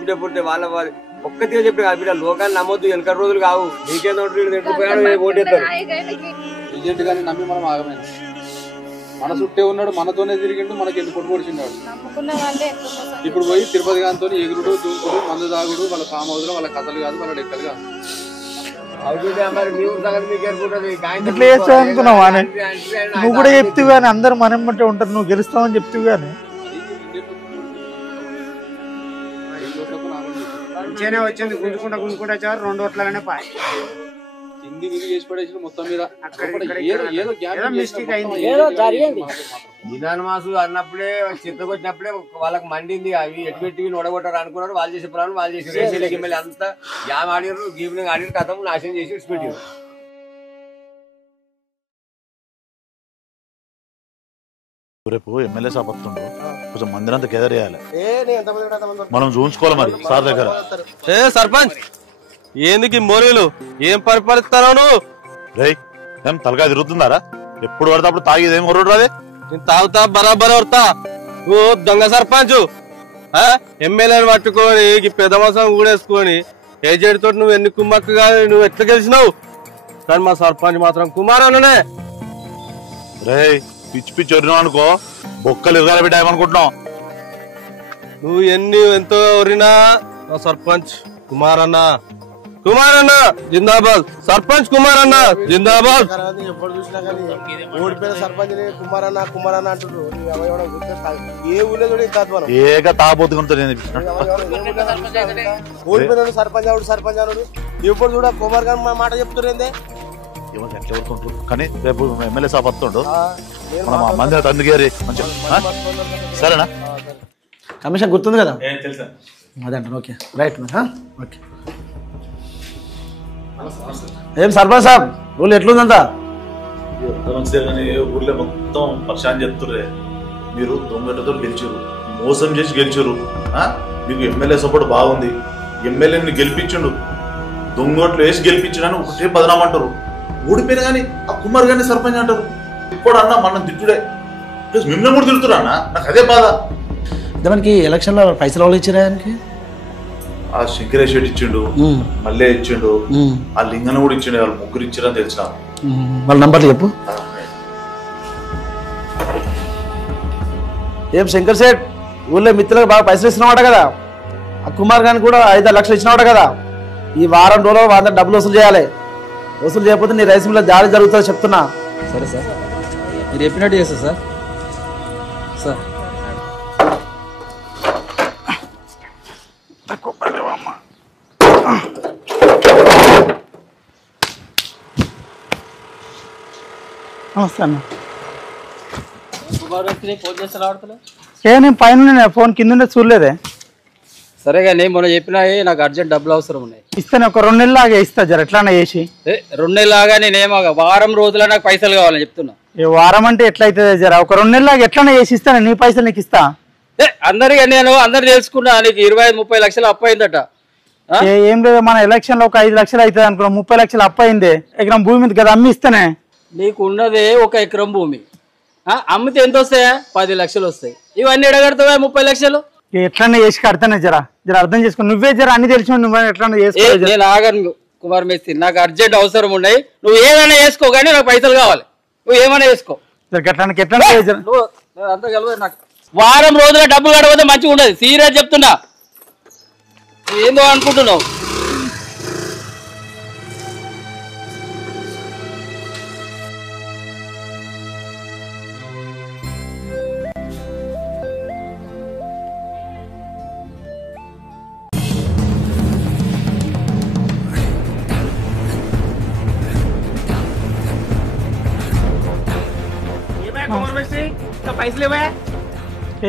బిడ్డ పుట్టే వాళ్ళ ఒక్కతిగా చెప్పి కాదు బిడ్డ లోకాన్ని నమ్మొద్దు వెనక రోజులు కావు నీకేదో ఓటేస్తారు ఏజెంట్ గాని నమ్మి మనం ఆగమైన మన చుట్టే ఉన్నాడు మనతోనే తిరిగిండు మనకి ఎందుకు కొట్టుకొచ్చిన్నాడు ఇప్పుడు పోయి తిరుపతి గాంతో ఎగురుడు దూకుడు మందు తాగుడు వాళ్ళ ఫామ్ హౌస్ లో వాళ్ళ కథలు కాదు వాళ్ళ లెక్కలు కాదు ఇట్లా చేస్తావు అనుకున్నావు అని నువ్వు కూడా చెప్తావు కానీ అందరు మనం బట్టే ఉంటారు నువ్వు గెలుస్తావని చెప్తావు కానీ మంచిగానే వచ్చింది గుంజుకుంటా వచ్చారు 2 ఓట్లనే పాయ హిందీ విధి చేసి పడేసి మొత్తం మీద మిస్టేక్ అయింది నిదాన మాసు అన్నప్పుడే చిత్తకొచ్చినప్పుడే వాళ్ళకి మండింది అవి ఎటుపెట్టి నొడగొట్టారు అనుకున్నారు వాళ్ళు చేసే ప్రాణం వాళ్ళు చేసి రేసీలకి మళ్ళీ అంతా జామ్ ఆడినారు గీమింగ్ ఆడిన కథం నాశనం చేసి విడిచిపెట్టారు రేపు ఎమ్మెల్యే సాబ్ వస్తుండ్రు కొంచెం మందిరంతా గెదర్ చేయాలి మనం చూసుకోవాలి మరి సార్ దగ్గర ఏ సర్పంచ్ ఏందుకు మోరీలు ఏం పరిపాలిస్తావు నువ్వు రే ఏం తలకాయ తిరుగుతుందారా ఎప్పుడు పడితే అప్పుడు తాగేది ఏం కొరడు రాదే నేను తాగుతా బరాబర్ వడతా నువ్వు దొంగ సర్పంచ్ ఎమ్మెల్యేని పట్టుకొని పెద్ద మాసం కూడేసుకొని ఏజెంట్ తోటి నువ్వు ఎన్ని కుమ్మక్కు కాదు నువ్వు ఎట్లా గెలిచినావు కానీ మా సర్పంచ్ మాత్రం కుమారనే రే పిచ్చి పిచ్చి వరినావు అనుకో బొక్కలు ఇరగాలి బిడ్డ ఏమనుకుంటున్నావు నువ్వు ఎంతో వరినా మా సర్పంచ్ కుమారన్న జిందాబాద్ సర్పంచ్ కుమారన్న జిందాబాద్ ఎప్పుడు చూసినా కానీ ఓడిపోయిన సర్పంచ్ కుమారన్న అంటున్నారు ఏ ఊళ్ళో చూడ ఏగా తాబోతుకుంటా ఓడిపోయిన సర్పంచ్ అవుడు ఎప్పుడు చూడ కుమార్ గారు మాట చెప్తురేందే ఎట్లా ఎవరుకుంటారు కానీ రేపు ఎమ్మెల్యే సాబ్ వస్తుండు మనం మంది అందుకేరి మంచిగా సరేనా కమిషన్ గుర్తుంది కదా అదంటాను ఓకే రైట్ ఓకే ఏం సర్పంచ్ సాబ్ ఊళ్ళో ఎట్లుందంతా మంచిదే కానీ ఊర్లో మొత్తం పరిశాన్ చెప్తుర్రే మీరు దొంగతో గెలిచారు మోసం చేసి గెలిచారు మీకు ఎమ్మెల్యే సపోర్ట్ బాగుంది ఎమ్మెల్యేని గెలిపించుండు దొంగోట్లు వేసి గెలిపించడానికి ఒకటే బదనామంటారు ఓడిపోయినా కానీ ఆ కుమార్ గారిని సర్పంచ్ అంటారు ఇప్పుడు అన్న మనం తిట్టుడే ప్లస్ మిమ్మల్ని కూడా తిడుతురా అన్న నాకు అదే బాధ మనకి ఎలక్షన్ లో పైసలు వాళ్ళు ఇచ్చారా ఆయనకి ఆ శంకరేష్ రెడ్డి ఇచ్చిండు మల్లె ఇచ్చిండు ఆ లింగన కూడా ఇచ్చిండు వాళ్ళు ముగ్గురు ఇచ్చారని తెలిసిన వాళ్ళ నంబర్లు చెప్పు ఏం శంకర్ సేట్ ఊళ్ళో మిత్రులకు బాగా పైసలు ఇస్తున్నావాట కదా ఆ కుమార్ గారిని కూడా 5-6 లక్షలు ఇచ్చినవాట కదా ఈ వారం రోజుల్లో వాళ్ళ డబ్బులు వసూలు చేయాలి వసూలు చేయకపోతే నీ రైస్ మిల్లో దాడి జరుగుతుందో చెప్తున్నా సరే సార్ మీరు చెప్పినట్టు చేస్తా సార్ సార్ నమస్తే అన్న నేను పైన ఫోన్ కింద చూడలేదే సరే కానీ మొన్న చెప్పినా నాకు అర్జెంట్ డబ్బులు అవసరం ఉన్నాయి ఇస్తాను ఒక 2 నెలలు లాగా ఇస్తా జర ఎట్లా చేసి 2 నెలలు లాగా నేనేమో వారం రోజుల నాకు పైసలు కావాలని చెప్తున్నా ఈ వారం అంటే ఎట్లయితే జర ఒక 2 నెలలు లాగా ఎట్లా చేసి ఇస్తాను నీ పైసలు నీకు ఇస్తా అందరికీ నేను అందరు తెలుసుకున్నా నీకు 25-30 లక్షలు అప్పు అయిందట ఏం లేదు మన ఎలక్షన్ లో ఒక 5 లక్షలు అవుతుంది అనుకున్నా 30 లక్షలు అప్పు అయింది ఎకరం భూమి మీద కదా అమ్మి ఇస్తానే నీకు ఉన్నదే 1 ఎకరం భూమి అమ్మితే ఎంత వస్తాయా 10 లక్షలు వస్తాయి ఇవన్నీ ఎడగడతావా 30 లక్షలు ఎట్లన్నా చేసి కడతానే జర అర్థం చేసుకో నువ్వే జర అన్ని తెలిసి నువ్వు ఎట్లా చేసుకో నేను ఆగను కుమార్ మేస్త్రి నాకు అర్జెంట్ అవసరం ఉన్నాయి నువ్వు ఏమైనా చేసుకో కానీ నాకు పైసలు కావాలి నువ్వు ఏమైనా చేసుకో అంతా కలవదు నాకు వారం రోజుల డబ్బులు కడవతే మంచిగా ఉండదు సీరియస్ చెప్తున్నా ఏందో అనుకుంటున్నావు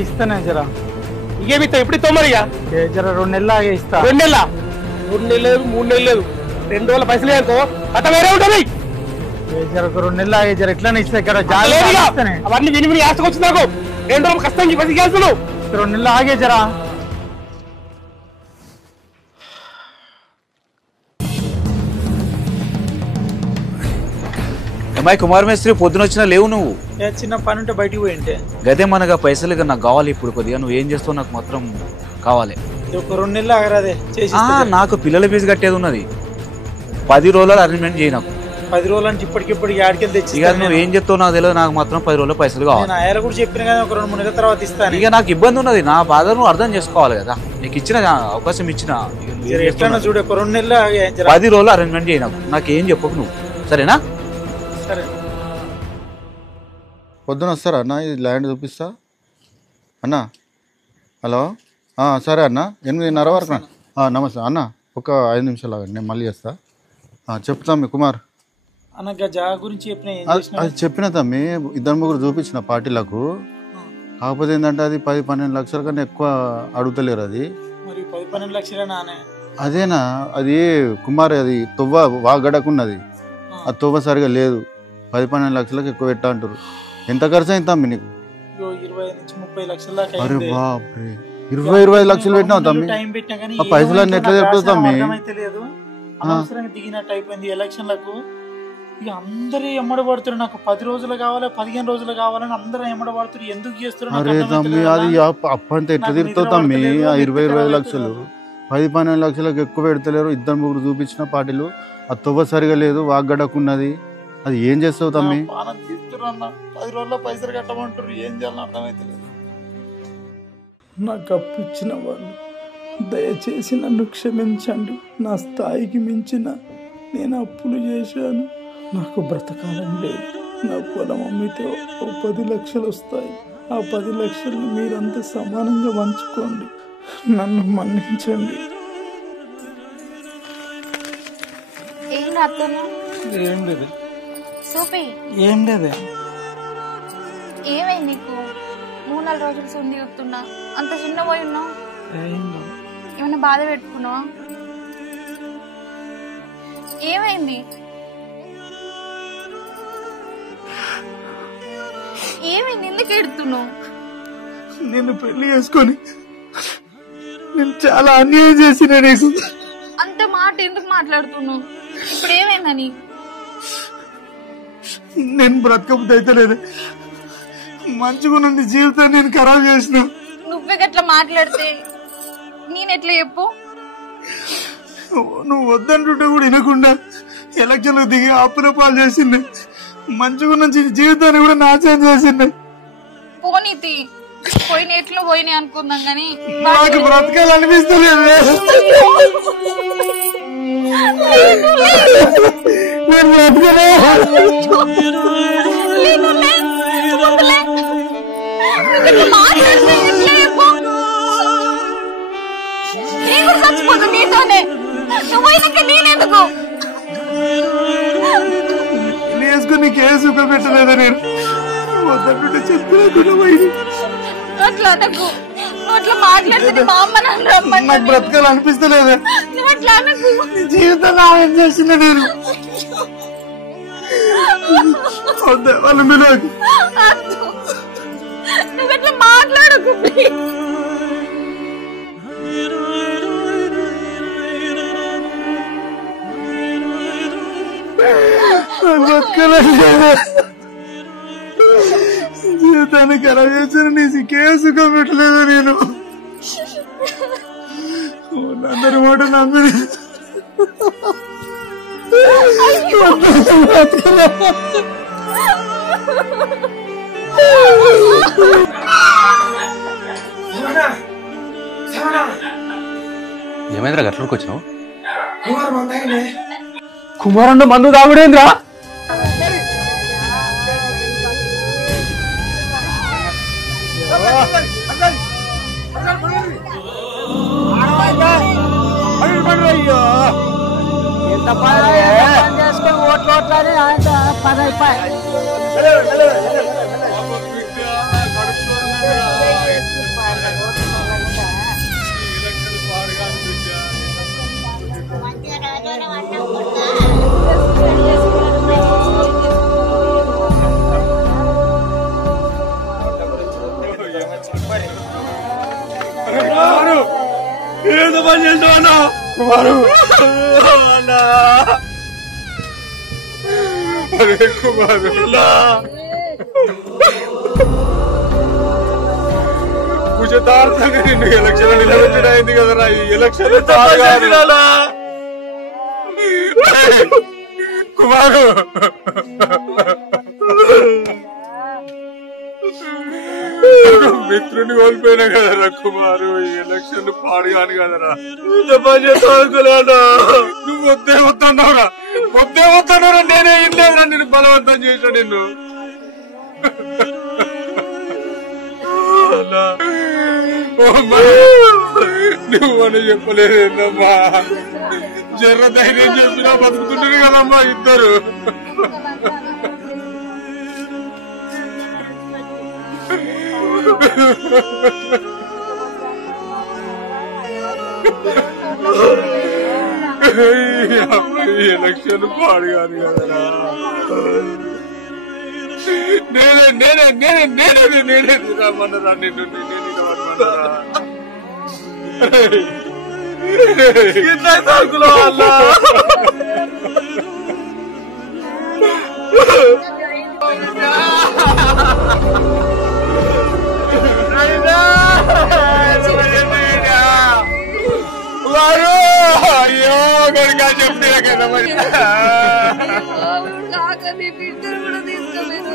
ఇస్తానే జరా ఇంకేమిస్తా ఎప్పుడు ఇస్తావు మరి జర 2 నెలలు లాగా ఇస్తా 2 నెలల 2 నెలలు లేదు 3 నెలలు లేదు 2 రోజుల పైసలు అనుకో అత వేరే ఉంటుంది జర ఒక 2 నెలలు లాగా జర ఎట్లా ఇస్తా ఇక్కడ అవన్నీ విని ఆశకు వచ్చింది నాకు 2 రోజులు కష్టం పైసలు చేస్తున్నావు 2 నెలలు ఆగే జరా అమ్మాయి కుమార్ మేస్త్రి పొద్దున వచ్చినా లేవు నువ్వు చిన్న పని ఉంటే బయటికి పోయింటే గదే మనగా పైసలు నాకు కావాలి ఇప్పుడు కొద్దిగా నువ్వు ఏం చేస్తావు నాకు మాత్రం కావాలి ఒక 2 నెలలు ఆగరాదే చేసి నాకు పిల్లల ఫీజు కట్టేది ఉన్నది. 10 రోజులు అరేంజ్మెంట్ చేయి నాకు. 10 రోజులు అంటే ఇప్పటికిప్పటికి ఆడికెళ్ళి తెచ్చి ఇక నువ్వు ఏం చెప్తావు నాకు తెలియదు. నాకు మాత్రం 10 రోజులు పైసలు కావాలి. నేను ఆయన కూడా చెప్పిన కదా ఒక 2-3 నెలల తర్వాత ఇస్తాను. ఇక నాకు ఇబ్బంది ఉన్నది. నా బాధ నువ్వు అర్థం చేసుకోవాలి కదా. నీకు ఇచ్చిన అవకాశం ఇచ్చిన చూడు ఒక 2 నెలలు 10 రోజులు అరేంజ్మెంట్ చేయి నాకేం చెప్పకు నువ్వు, సరేనా? సరే. పొద్దున వస్తారా అన్న? ఇది ల్యాండ్ చూపిస్తా అన్న. హలో, సరే అన్న, 8:30 వరకు. నమస్తే అన్న, ఒక 5 నిమిషాలు ఆగండి, నేను మళ్ళీ చేస్తా. చెప్తా మీ కుమార్ అది చెప్పిన తమ్మి. 2-3 చూపించిన పార్టీలకు. కాకపోతే ఏంటంటే అది 10-12 లక్షల కన్నా ఎక్కువ అడుగుతలేరు. అది 10-12 లక్షలు అదేనా? అది కుమార్, అది తొవ్వ వాగడకున్నది. ఆ తొవ్వ సరిగా లేదు. 10-12 లక్షలకు ఎక్కువ పెట్టా అంటారు. ఎంత ఖర్చు అయింది తమ్మి నీకు? 20-30 లక్షల దాకా. అరే బాప్రే, 20-25 లక్షలు పెట్టినావు తమ్మి. ఆ పైసలన్నీ ఎట్లా చెప్తావు తమ్మి? దిగినట్టు అయిపోయింది ఎలక్షన్లకు. ఇక అందరూ ఎమ్మడబడుతున్నారు. నాకు 10 రోజులు కావాలి, 15 రోజులు కావాలని అందరూ ఎమ్మడబడుతున్నారు. ఎందుకు చేస్తున్నారు? అరే తమ్మి, అది అప్పంతా ఎట్లా తిరుగుతావు తమ్మి? ఆ 20-25 లక్షలు 10-12 లక్షలకు ఎక్కువ పెడతలేరు. 2-3 చూపించిన పార్టీలు. ఆ తొవ్వ సరిగా లేదు, వాగ్గడకున్నది. అది ఏం చేస్తావు తమ్మి? 10 రోజుల్లో పైసలు కట్టమంటారు. ఏం చేయాలని అర్థమైతలేదు. నాకు అప్పు ఇచ్చిన వాళ్ళు దయచేసి నన్ను క్షమించండి. నా స్థాయికి మించిన నేను అప్పులు చేశాను. నాకు బ్రతకాలం లేదు. నా పొలం అమ్మితే 10 లక్షలు వస్తాయి. ఆ 10 లక్షలు మీరంతా సమానంగా పంచుకోండి. నన్ను మన్నించండి. ఏం లేదు. ఏం లేదే. ఏమైంది నీకు? 3-4 రోజులు సుంది చెప్తున్నా. అంత చిన్న పోయి ఉన్నావు. ఏమన్నా బాధ పెట్టుకున్నావా? ఏమైంది? ఏమైంది? ఎందుకు ఎడుతున్నావు? నేను పెళ్లి చేసుకొని నేను చాలా అన్యాయం చేసిన నీకు. అంత మాట ఎందుకు మాట్లాడుతున్నావు? ఇప్పుడు ఏమైందని? నేను బ్రతకబుద్ధి అయితే లేదు. మంచిగా నుండి జీవితాన్ని నేను ఖరాబ్ చేసిన. నువ్వే గట్లా మాట్లాడితే నేనెట్లా చెప్పు? నువ్వు వద్దంటుంటే కూడా వినకుండా ఎలక్షన్లకు దిగి అప్పుల పాలు చేసింది. మంచిగా నుంచి జీవితాన్ని కూడా నాశనం చేసింది. పోనీతి పోయిన ఎట్లు పోయినాయి అనుకుందాం గానీ నాకు బ్రతకాలనిపిస్తలేదు. నేను చచ్చిపోతా నీతోనే. నువ్వు నేనెందుకు వేసుకుని కేసు సుఖం పెట్టలేదా? నేను వద్దంటుంటే చెప్పలేకుండా పోయి అట్లా అనకు. నువ్వు అట్లా మాట్లాడితే మా అమ్మ నన్ను రమ్మని. నాకు బ్రతకాలనిపిస్తలేదా? నువ్వు అట్లా అనకు. జీవితంలో ఏం చేసిన నేను వద్దా వాళ్ళు మిలకు. నువ్వు అట్లా మాట్లాడకు. జీవితాన్ని ఖరాబ్ చేసిన నీ కేసు సుఖం పెట్టలేదు. నేను అందరి మాట నమ్మి ఏమైందిరా గట్లకి వచ్చినావు? కుమారుడు మందు తాగుడేంద్రా? ఎంత పని చేసుకొని ఓట్లు ఓట్లని పని అయిపోయి. ఏదో పని చేస్తావన్నా కుమారు? అన్నా అరే కుమారు యథార్థంగా నిన్ను ఎలక్షన్ నిలబెట్టడం అయింది కదరా. ఈ ఎలక్షన్ కుమారు మిత్రుని కోల్పోయినా కదరా కుమారు. ఈ ఎలక్షన్ పాడుగాను కదరా. నువ్వు వద్దే వద్దన్నావురా, వద్దే వద్దన్నారా. నేనే ఇల్లేదురా, నేను బలవంతం చేశా నిన్ను. నువ్వని చెప్పలేదమ్మా. జర్ర ధైర్యం చెప్పినా బతుకుతుంటారు కదమ్మా ఇద్దరు. ఎలక్షన్ పాడుగాను కదరా. నేనే తిరగమన్నరా నిన్ను. అయ్యో కొడుకా చెప్తే కదా మరి. బిడ్డలు కూడా తీసుకోలేదు.